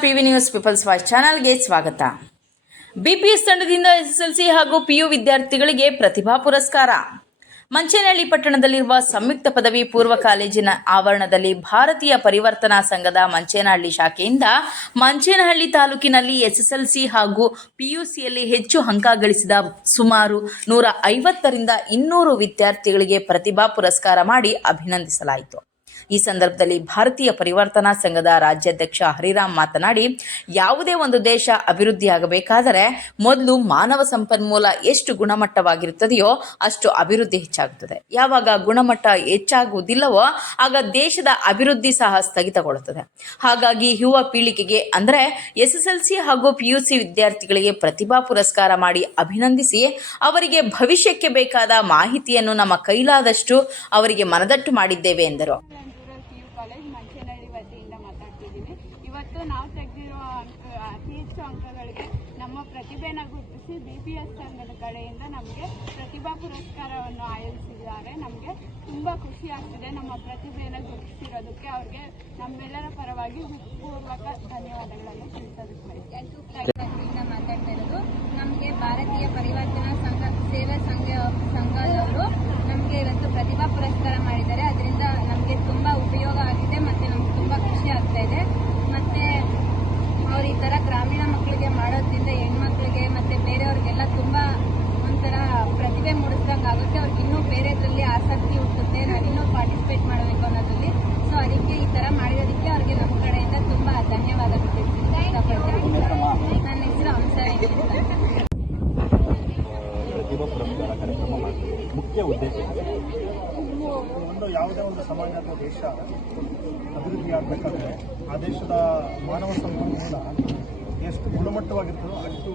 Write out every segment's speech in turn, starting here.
PV news people's voice ಚಾನಲ್ಗೆ ಸ್ವಾಗತ. ಬಿಪಿಎಸ್ ತಂಡದಿಂದ ಎಸ್ಎಸ್ಎಲ್ಸಿ ಹಾಗೂ ಪಿಯು ವಿದ್ಯಾರ್ಥಿಗಳಿಗೆ ಪ್ರತಿಭಾ ಪುರಸ್ಕಾರ. ಮಂಚೇನಹಳ್ಳಿ ಪಟ್ಟಣದಲ್ಲಿರುವ ಸಂಯುಕ್ತ ಪದವಿ ಪೂರ್ವ ಕಾಲೇಜಿನ ಆವರಣದಲ್ಲಿ ಭಾರತೀಯ ಪರಿವರ್ತನಾ ಸಂಘದ ಮಂಚೇನಹಳ್ಳಿ ಶಾಖೆಯಿಂದ ಮಂಚೇನಹಳ್ಳಿ ತಾಲೂಕಿನಲ್ಲಿ ಎಸ್ಎಸ್ಎಲ್ಸಿ ಹಾಗೂ ಪಿಯುಸಿಯಲ್ಲಿ ಹೆಚ್ಚು ಅಂಕ ಗಳಿಸಿದ ಸುಮಾರು ನೂರ ಐವತ್ತರಿಂದ ಇನ್ನೂರು ವಿದ್ಯಾರ್ಥಿಗಳಿಗೆ ಪ್ರತಿಭಾ ಪುರಸ್ಕಾರ ಮಾಡಿ ಅಭಿನಂದಿಸಲಾಯಿತು. ಈ ಸಂದರ್ಭದಲ್ಲಿ ಭಾರತೀಯ ಪರಿವರ್ತನಾ ಸಂಘದ ರಾಜ್ಯಾಧ್ಯಕ್ಷ ಹರಿರಾಮ್ ಮಾತನಾಡಿ, ಯಾವುದೇ ಒಂದು ದೇಶ ಅಭಿವೃದ್ಧಿಯಾಗಬೇಕಾದರೆ ಮೊದಲು ಮಾನವ ಸಂಪನ್ಮೂಲ ಎಷ್ಟು ಗುಣಮಟ್ಟವಾಗಿರುತ್ತದೆಯೋ ಅಷ್ಟು ಅಭಿವೃದ್ಧಿ ಹೆಚ್ಚಾಗುತ್ತದೆ. ಯಾವಾಗ ಗುಣಮಟ್ಟ ಹೆಚ್ಚಾಗುವುದಿಲ್ಲವೋ ಆಗ ದೇಶದ ಅಭಿವೃದ್ಧಿ ಸಹ ಸ್ಥಗಿತಗೊಳ್ಳುತ್ತದೆ. ಹಾಗಾಗಿ ಯುವ ಪೀಳಿಗೆಗೆ ಅಂದರೆ ಎಸ್ ಹಾಗೂ ಪಿ ವಿದ್ಯಾರ್ಥಿಗಳಿಗೆ ಪ್ರತಿಭಾ ಪುರಸ್ಕಾರ ಮಾಡಿ ಅಭಿನಂದಿಸಿ, ಅವರಿಗೆ ಭವಿಷ್ಯಕ್ಕೆ ಬೇಕಾದ ಮಾಹಿತಿಯನ್ನು ನಮ್ಮ ಕೈಲಾದಷ್ಟು ಅವರಿಗೆ ಮನದಟ್ಟು ಮಾಡಿದ್ದೇವೆ ಎಂದರು rural P U college Manchenahalli ವತಿಯಿಂದ ಮಾತಾಡ್ತಿದ್ದೀವಿ ಇವತ್ತು ನಾವು ತೆಗೆದಿರೋ ಅಂಕ ಅತಿ ಹೆಚ್ಚು ಅಂಕಗಳಿಗೆ ನಮ್ಮ ಪ್ರತಿಭೆನ ಗುರುತಿಸಿ ಬಿ ಪಿ ಎಸ್ ಸಂಘದ ಕಡೆಯಿಂದ ನಮಗೆ ಪ್ರತಿಭಾ ಪುರಸ್ಕಾರವನ್ನು ಆಯೋಜಿಸಿದ್ದಾರೆ. ನಮಗೆ ತುಂಬ ಖುಷಿ ಆಗ್ತಿದೆ. ನಮ್ಮ ಪ್ರತಿಭೆಯನ್ನು ಗುರುತಿಸಿರೋದಕ್ಕೆ ಅವ್ರಿಗೆ ನಮ್ಮೆಲ್ಲರ ಪರವಾಗಿ ಹೃತ್ಪೂರ್ವಕ ಧನ್ಯವಾದಗಳನ್ನು ತಿಳಿಸೋದಕ್ಕೆ ಮಾತಾಡ್ತಾ ಇರೋದು ನಮಗೆ ಭಾರತೀಯ ಪರಿವರ್ತನಾ ಸಂಘ, ಸೇವಾ ಸಂಘ, ಸಂಘದವರು ನಮಗೆ ಇವತ್ತು ಪ್ರತಿಭಾ ಪುರಸ್ಕಾರ ಮಾಡಿದ್ದಾರೆ ಅದರಿಂದ ನಮಗೆ ತುಂಬ ಉಪಯೋಗ ಆಗಿದೆ ಮತ್ತು ನಮ್ಗೆ ತುಂಬ ಖುಷಿ ಆಗ್ತಾ ಇದೆ ಮತ್ತು ಅವ್ರು ಈ ಥರ ಗ್ರಾಮೀಣ ಮಕ್ಕಳಿಗೆ ಮಾಡೋದ್ರಿಂದ ಹೆಣ್ಮಕ್ಳಿಗೆ ಮತ್ತು ಬೇರೆಯವ್ರಿಗೆಲ್ಲ ತುಂಬ ಒಂಥರ ಪ್ರತಿಭೆ ಮೂಡಿಸ್ದಂಗೆ ಆಗುತ್ತೆ ಅವ್ರಿಗೆ ಇನ್ನೂ ಬೇರೆದ್ರಲ್ಲಿ ಆಸಕ್ತಿ ಹುಟ್ಟುತ್ತೆ ನಾವಿನ್ನೂ ಪಾರ್ಟಿಸಿಪೇಟ್ ಮಾಡಬೇಕು ಅನ್ನೋದ್ರಲ್ಲಿ ಸೊ ಅದಕ್ಕೆ ಈ ಥರ ಮಾಡಿರೋದಕ್ಕೆ ಅವ್ರಿಗೆ ನಮ್ಮ ಕಡೆಯಿಂದ ತುಂಬ ಧನ್ಯವಾದಗಳು ತಿಳಿಸ್ಲಿಕ್ಕೆ ಇಷ್ಟಪಡ್ತೀನಿ ನನ್ನ ಹೆಸರು ಹಂಸರೇಣಿ ಅಂತ ಪ್ರತಿಭಾ ಪುರಸ್ಕಾರ ಕಾರ್ಯಕ್ರಮ ಮಾಡ್ತೀವಿ ಮುಖ್ಯ ಉದ್ದೇಶ ಇದೆ. ಒಂದು ಯಾವುದೇ ಒಂದು ಸಮಾಜ ಅಥವಾ ದೇಶ ಅಭಿವೃದ್ಧಿ ಆಗಬೇಕಾದ್ರೆ ಆ ದೇಶದ ಮಾನವ ಸಂಪನ್ಮೂಲ ಎಷ್ಟು ಗುಣಮಟ್ಟವಾಗಿರ್ತದೋ ಅಷ್ಟು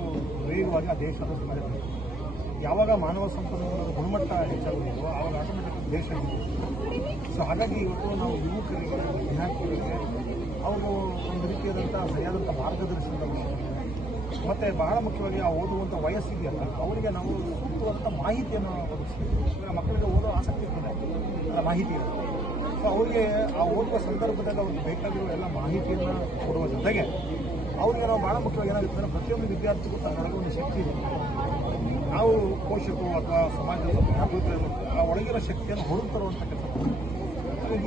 ವೇಗವಾಗಿ ಆ ದೇಶ ಅಥವಾ ಸಮಾಜ ಯಾವಾಗ ಮಾನವ ಸಂಪನ್ಮೂಲದ ಗುಣಮಟ್ಟ ಹೆಚ್ಚಾಗುತ್ತೋ ಆವಾಗ ಆಟೋಮೆಟಿಕ್ ದೇಶ ಸೊ ಹಾಗಾಗಿ ಇವತ್ತು ನಾವು ಯುವಕರಿಗೆ ವಿದ್ಯಾರ್ಥಿಗಳಿಗೆ ಅವರು ಒಂದು ರೀತಿಯಾದಂಥ ಸರಿಯಾದಂಥ ಮಾರ್ಗದರ್ಶನದ. ಮತ್ತೆ ಬಹಳ ಮುಖ್ಯವಾಗಿ ಆ ಓದುವಂಥ ವಯಸ್ಸಿದೆಯಲ್ಲ, ಅವರಿಗೆ ನಾವು ಸೂಕ್ತವಾದಂಥ ಮಾಹಿತಿಯನ್ನು ಒದಗಿಸ್ತೀವಿ ಮಕ್ಕಳಿಗೆ ಓದೋ ಆಸಕ್ತಿ ಇರ್ತದೆ, ಆ ಮಾಹಿತಿ ಸೊ ಅವರಿಗೆ ಆ ಓದುವ ಸಂದರ್ಭದಲ್ಲಿ ಅವ್ರಿಗೆ ಬೇಕಾಗಿರುವ ಎಲ್ಲ ಮಾಹಿತಿಯನ್ನು ಕೊಡುವ ಜೊತೆಗೆ ಅವರಿಗೆ ನಾವು ಬಹಳ ಮುಖ್ಯವಾಗಿ ಏನಾಗುತ್ತೆ ಅಂದರೆ ಪ್ರತಿಯೊಂದು ವಿದ್ಯಾರ್ಥಿಗೂ ತನ್ನೊಳಗೆ ಒಂದು ಶಕ್ತಿ ಇದೆ. ನಾವು ಪೋಷಕರು ಅಥವಾ ಸಮಾಜದ ಅಭಿವೃದ್ಧಿ ಆ ಒಳಗಿರೋ ಶಕ್ತಿಯನ್ನು ಹೊರಗೆ ತರುವಂಥ ಕೆಲಸ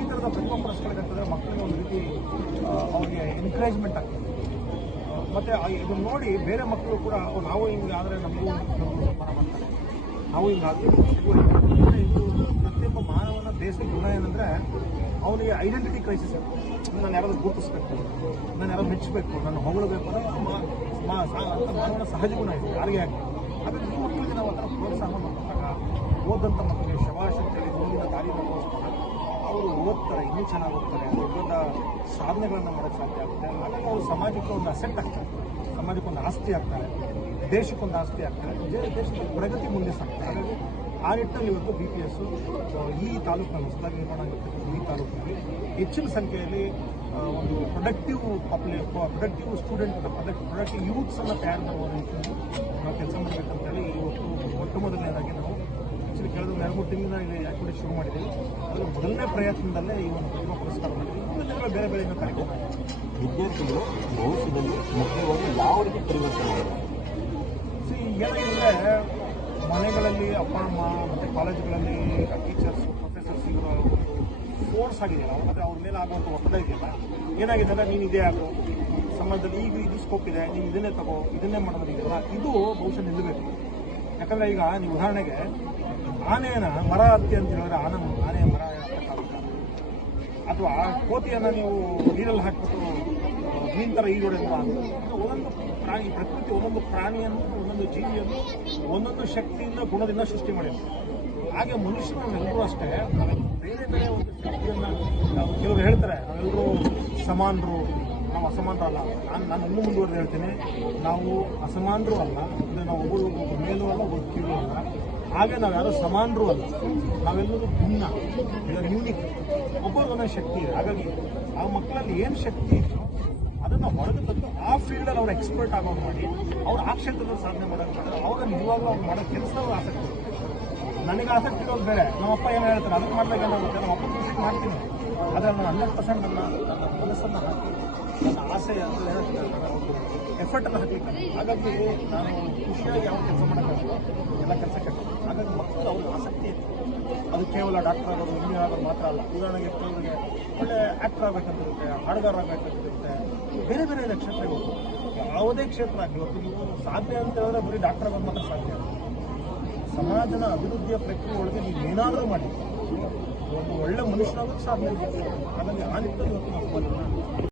ಈ ಥರದ ಪ್ರತಿಭಾ ಪುರಸ್ಕಾರ ಏನಾಗ್ತದೆ ಮಕ್ಕಳಿಗೆ ಒಂದು ರೀತಿ ಅವ್ರಿಗೆ ಎನ್ಕರೇಜ್ಮೆಂಟ್ ಆಗ್ತದೆ. ಮತ್ತೆ ಆ- ಇದನ್ನ ನೋಡಿ ಬೇರೆ ಮಕ್ಕಳು ಕೂಡ ನಾವು ಹಿಂಗೆ ಆದರೆ ನಮಗೂ ಸನ್ಮಾನ ಮಾಡ್ತಾರೆ. ನಾವು ಹಿಂಗಾದ್ರೆ ಇದು ಪ್ರತಿಯೊಬ್ಬ ಮಾನವನ ಬೇಸಿಕ್ ಗುಣ ಏನಂದ್ರೆ, ಅವನಿಗೆ ಐಡೆಂಟಿಟಿ ಕ್ರೈಸಿಸ್ ನಾನು ಯಾರಾದ್ರೂ ಗುರುತಿಸ್ಬೇಕು, ನಾನು ಯಾರಾದ್ರೂ ಮೆಚ್ಚಬೇಕು ನಾನು ಹೊಗಳಬೇಕು ಅಂತ ಮಾನವನ ಸಹಜ ಗುಣ ಇದೆ, ಯಾರಿಗೆ ಆಗಲಿ. ಆದರೆ ಮಕ್ಕಳಿಗೆ ನಾವು ಅದರ ಪ್ರೋತ್ಸಾಹ ಮಾಡಿದಾಗ ಓದಂಥ ಮಕ್ಕಳಿಗೆ ಶವಾಶ್ ಮುಂದಿನ ದಾರಿ ತೋರಿಸ್ತಾರೆ ಅವರು ಓದ್ತಾರೆ, ಇನ್ನೂ ಚೆನ್ನಾಗಿ ಓದ್ತಾರೆ ದೊಡ್ಡ ಸಾಧನೆಗಳನ್ನು ಮಾಡೋಕೆ ಸಾಧ್ಯ ಆಗುತ್ತೆ. ಹಾಗಾಗಿ ಅವರು ಸಮಾಜಕ್ಕೆ ಒಂದು ಅಸೆಟ್ ಆಗ್ತಾರೆ. ಸಮಾಜಕ್ಕೊಂದು ಆಸ್ತಿ ಆಗ್ತಾರೆ. ದೇಶಕ್ಕೊಂದು ಆಸ್ತಿ ಆಗ್ತಾರೆ. ದೇಶದ ಪ್ರಗತಿ ಮುಂದೆ ಸಾಗ್ತಾರೆ ಹಾಗಾಗಿ ಆ ನಿಟ್ಟಿನಲ್ಲಿ ಇವತ್ತು ಬಿ ಪಿ ಎಸ್ಸು ಈ ತಾಲೂಕಿನಲ್ಲಿ ಹೊಸದಾಗಿ ನಿರ್ಮಾಣ ಆಗಿರ್ತಕ್ಕಂಥ ಈ ತಾಲೂಕಿನಲ್ಲಿ ಹೆಚ್ಚಿನ ಸಂಖ್ಯೆಯಲ್ಲಿ ಒಂದು productive popula productive student product productive ಯೂತ್ಸನ್ನು ತಯಾರು ಮಾಡುವ ನಿಟ್ಟಿನಲ್ಲಿ ನಾವು ಕೆಲಸ ಮಾಡಬೇಕಂತೇಳಿ ಇವತ್ತು ಮೊಟ್ಟ ಮೊದಲನೇದಾಗಿ ನಾವು ಆಕ್ಚುಲಿ ಕಳೆದ ಒಂದು ಎರಡು ಮೂರು ತಿಂಗಳಿಂದ ಇಲ್ಲಿ ಶುರು ಮಾಡಿದ್ದೀವಿ. ಅದರ ಮೊದಲನೇ ಪ್ರಯತ್ನದಲ್ಲೇ ಈ ಒಂದು ಪ್ರತಿಭಾ ಪುರಸ್ಕಾರ ಮಾಡಿದ್ದೀವಿ ಬೇರೆ ಬೇರೆ ಕಾರ್ಯಕ್ರಮ. ವಿದ್ಯಾರ್ಥಿಗಳು ಭವಿಷ್ಯದಲ್ಲಿ ಮುಖ್ಯವಾಗಿ ಯಾವ ರೀತಿ ಪರಿವರ್ತನೆ ಸೊ ಏನಾಗಿದೆ ಮನೆಗಳಲ್ಲಿ ಅಪ್ಪ ಅಮ್ಮ ಮತ್ತು ಕಾಲೇಜುಗಳಲ್ಲಿ ಟೀಚರ್ಸ್ ಪ್ರೊಫೆಸರ್ಸ್ ಇವರ ಫೋರ್ಸ್ ಆಗಿದೆಯಲ್ಲ ಅಂದರೆ ಅವ್ರ ಮೇಲೆ ಆಗುವಂಥ ಒತ್ತಡ ಇದೆಯಲ್ಲ ಏನಾಗಿದೆ ಅಂದರೆ ನೀನು ಇದೇ ಆಗು. ಸಮಾಜದಲ್ಲಿ ಈಗ ಇದು ಸ್ಕೋಪ್ ಇದೆ ನೀನು ಇದನ್ನೇ ತಗೋ ಇದನ್ನೇ ಮಾಡೋದಿದೆಯಲ್ಲ ಇದು ಬಹುಶಃ ನಿಲ್ಲಬೇಕು. ಯಾಕಂದರೆ ಈಗ ನೀವು ಉದಾಹರಣೆಗೆ ಆನೆಯನ್ನ ಮರ ಹತ್ತಿ ಅಂತ ಹೇಳಿದ್ರೆ ಆನ ಆನೆಯ ಮರ ಅಥವಾ ಕೋತಿಯನ್ನು ನೀವು ನೀರಲ್ಲಿ ಹಾಕ್ಬಿಟ್ಟು ಮೀನ್ ಥರ ಈಜೋಡೆಲ್ಲ ಒಂದೊಂದು ಪ್ರಾಣಿ ಪ್ರಕೃತಿ ಒಂದೊಂದು ಪ್ರಾಣಿಯನ್ನು, ಒಂದೊಂದು ಜೀವಿಯನ್ನು, ಒಂದೊಂದು ಶಕ್ತಿಯಿಂದ ಗುಣದಿಂದ ಸೃಷ್ಟಿ ಮಾಡಿದೆ. ಹಾಗೆ ಮನುಷ್ಯರು ನಾವೆಲ್ಲರೂ ಅಷ್ಟೇ ಬೇರೆ ಬೇರೆ ಒಂದು ಶಕ್ತಿಯನ್ನು ಕೆಲವರು ಹೇಳ್ತಾರೆ, ನಾವೆಲ್ಲರೂ ಸಮಾನರು ನಾವು ಅಸಮಾನರಲ್ಲ ನಾನು ನಾನು ಇನ್ನೂ ಮುಂದುವರೆದು ಹೇಳ್ತೀನಿ. ನಾವು ಅಸಮಾನರು ಅಲ್ಲ. ಅಂದರೆ ನಾವು ಒಬ್ಬರು ಒಬ್ಬ ಮೇಲೂ ಅಲ್ಲ, ಒಬ್ಬರು ಕೀಳು ಅಲ್ಲ. ಹಾಗೆ ನಾವು ಯಾರು ಸಮಾನರು ಅಲ್ಲ. ನಾವೆಲ್ಲರೂ ಭಿನ್ನ. ಯೂನಿಕ್ ಒಬ್ಬರಿಗೊಂದೊಂದು ಶಕ್ತಿ ಇದೆ. ಹಾಗಾಗಿ ಆ ಮಕ್ಕಳಲ್ಲಿ ಏನು ಶಕ್ತಿ ಇತ್ತು ಅದನ್ನು ಹೊರಗೆ ತಂದು ಆ ಫೀಲ್ಡಲ್ಲಿ ಅವ್ರು ಎಕ್ಸ್ಪರ್ಟ್ ಆಗೋದು ಮಾಡಿ ಅವ್ರು ಆ ಕ್ಷೇತ್ರದಲ್ಲಿ ಸಾಧನೆ ಮಾಡೋದು ಮಾಡಿದ್ರೆ ಅವಾಗ ನಿಜವಾಗ್ಲೂ ಅವ್ರು ಮಾಡೋ ಕೆಲಸ ಆಸಕ್ತಿ. ನನಗೆ ಆಸಕ್ತಿ ಇರೋದು ಬೇರೆ. ನಮ್ಮಪ್ಪ ಏನು ಹೇಳ್ತಾರೆ? ಅದಕ್ಕೆ ಮಾಡ್ದಾಗ ಏನಾಗುತ್ತೆ ನಮ್ಮ ಅಪ್ಪ ಮಾಡ್ತೀನಿ. ಆದರೆ ನಾನು ಹಂಡ್ರೆಡ್ ಪರ್ಸೆಂಟ್ ನನ್ನ ಮನಸ್ಸನ್ನು ಹಾಕಿ. ನನ್ನ ಆಸೆ ಅಂದರೆ ಎಫರ್ಟ್ ಒಂದು ಎಫರ್ಟನ್ನು ಹಾಕಲಿಕ್ಕೆ. ಹಾಗಾಗಿ ನಾನು ಖುಷಿಯಾಗಿ ಯಾವ ಕೆಲಸ ಮಾಡೋಕ್ಕಾಗಲ್ಲ. ಎಲ್ಲ ಕೆಲಸ ಕೆಟ್ಟ ಹಾಗಾಗಿ ಮಕ್ಕಳು ಅವ್ರಿಗೆ ಆಸಕ್ತಿ ಇತ್ತು ಅದು ಕೇವಲ ಡಾಕ್ಟರ್ ಆಗೋದು ಇಂಜಿನಿಯರ್ ಆಗೋದು ಮಾತ್ರ ಅಲ್ಲ. ಉದಾಹರಣೆಗೆ ಕೆಲವರಿಗೆ ಒಳ್ಳೆ ಆ್ಯಕ್ಟರ್ ಆಗಬೇಕಂತಿರುತ್ತೆ, ಹಾಡುಗಾರ ಆಗಬೇಕಂತಿರುತ್ತೆ. ಬೇರೆ ಬೇರೆ ಬೇರೆ ಕ್ಷೇತ್ರಕ್ಕೆ ಹೋಗ್ಬೋದು. ಯಾವುದೇ ಕ್ಷೇತ್ರ ಆಗಲಿ ನೀವು ಸಾಧ್ಯ ಅಂತ ಹೇಳಿದ್ರೆ ಬರೀ ಡಾಕ್ಟರ್ ಆಗೋದು ಮಾತ್ರ ಸಾಧ್ಯ. ಸಮಾಜದ ಅಭಿವೃದ್ಧಿಯ ಪ್ರಕ್ರಿಯೆ ಒಳಗೆ ನೀವು ಏನಾದರೂ ಮಾಡಿ. ಒಂದು ಒಳ್ಳೆ ಮನುಷ್ಯನಾಗೋದು ಸಾಧನೆ. ಅದನ್ನು ಆ ನಿಟ್ಟಿನಲ್ಲಿ